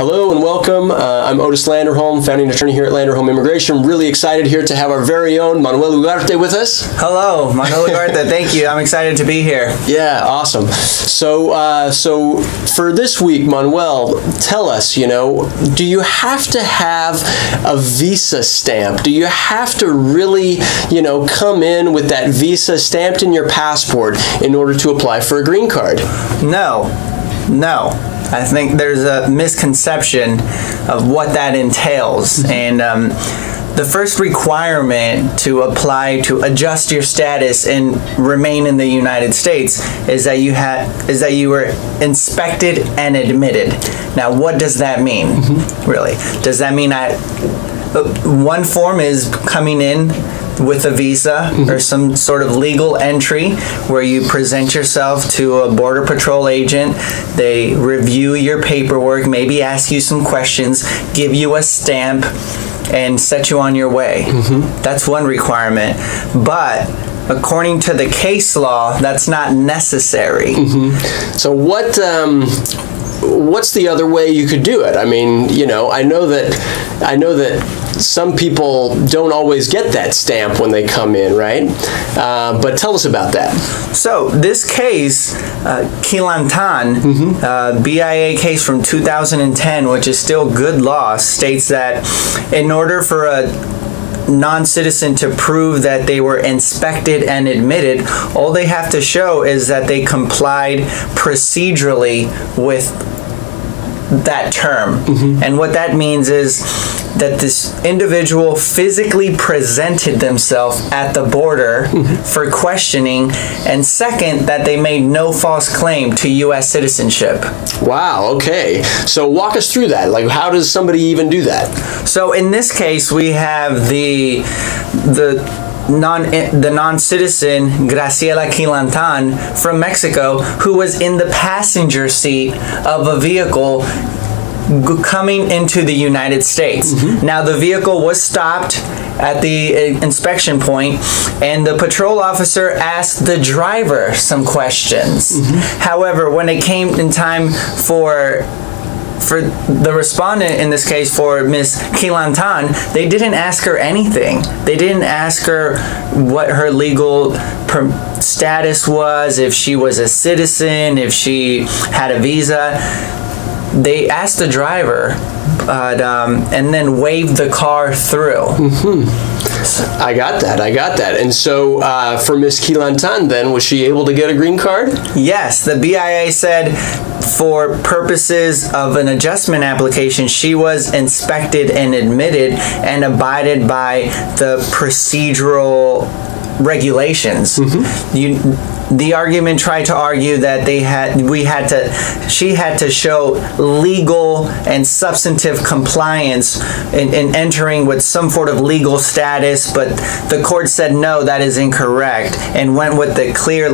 Hello and welcome. I'm Otis Landerholm, founding attorney here at Landerholm Immigration. Really excited here to have our very own Manuel Ugarte with us. Hello, Manuel Ugarte. Thank you. I'm excited to be here. Yeah, awesome. So for this week, Manuel, tell us, do you have to have a visa stamp? Do you have to really, come in with that visa stamped in your passport in order to apply for a green card? No. I think there's a misconception of what that entails. And the first requirement to apply to adjust your status and remain in the United States is that you were inspected and admitted. Now, what does that mean, really? Does that mean one form is coming in with a visa or some sort of legal entry where you present yourself to a Border Patrol agent, they review your paperwork, maybe ask you some questions, give you a stamp, and set you on your way. That's one requirement. But according to the case law, that's not necessary. So what's the other way you could do it? I mean, I know that some people don't always get that stamp when they come in, right? But tell us about that. So this case, Quilantan, BIA case from 2010, which is still good law, states that in order for a non-citizen to prove that they were inspected and admitted, all they have to show is that they complied procedurally with that term. And what that means is that this individual physically presented themselves at the border for questioning, and second, that they made no false claim to U.S. citizenship. Wow, okay. So walk us through that. Like, how does somebody even do that? So in this case, we have the non-citizen Graciela Quilantan from Mexico, who was in the passenger seat of a vehicle coming into the United States. Now, the vehicle was stopped at the inspection point, and the patrol officer asked the driver some questions. However, when it came in time for the respondent, in this case for Ms. Quilantan, they didn't ask her anything. They didn't ask her what her legal status was, if she was a citizen, if she had a visa. They asked the driver, and then waved the car through. I got that. And so for Ms. Quilantan, then, was she able to get a green card? Yes, the BIA said for purposes of an adjustment application, she was inspected and admitted and abided by the procedural regulations. The argument tried to argue that she had to show legal and substantive compliance in entering with some sort of legal status, but the court said no, that is incorrect, and went with the clear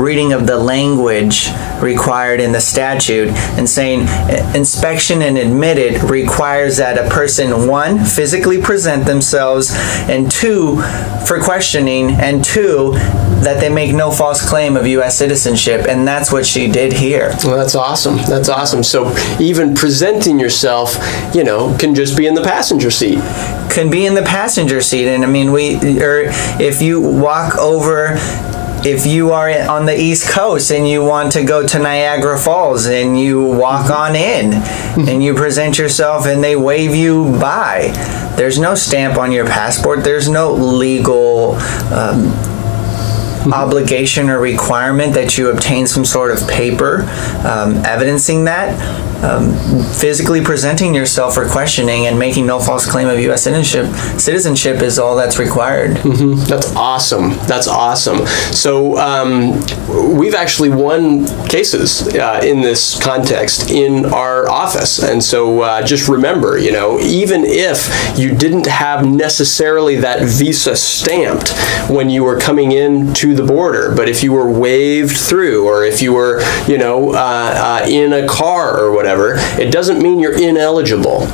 reading of the language required in the statute, and saying inspection and admitted requires that a person, one, physically present themselves, and two, for questioning, and two, that they make no false claim of U.S. citizenship, and that's what she did here. Well, that's awesome. That's awesome. So even presenting yourself, can just be in the passenger seat. Can be in the passenger seat, and I mean, if you walk over. If you are on the East Coast and you want to go to Niagara Falls and you walk on in and you present yourself and they wave you by, there's no stamp on your passport. There's no legal obligation or requirement that you obtain some sort of paper evidencing that. Physically presenting yourself for questioning and making no false claim of U.S. citizenship is all that's required. That's awesome. That's awesome. So we've actually won cases in this context in our office. And so just remember, even if you didn't have necessarily that visa stamped when you were coming in to the border, but if you were waved through, or if you were, in a car or whatever, it doesn't mean you're ineligible.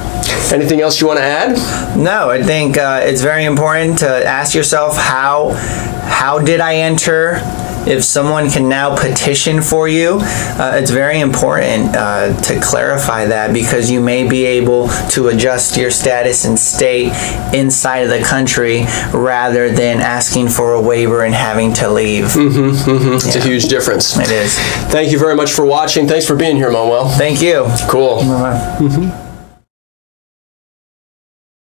Anything else you want to add? No, I think it's very important to ask yourself, how did I enter if someone can now petition for you, it's very important to clarify that, because you may be able to adjust your status and stay inside of the country rather than asking for a waiver and having to leave. It's a huge difference. It is. Thank you very much for watching. Thanks for being here, Manuel. Thank you. Cool. Bye-bye.